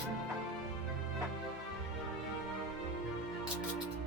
Thank you.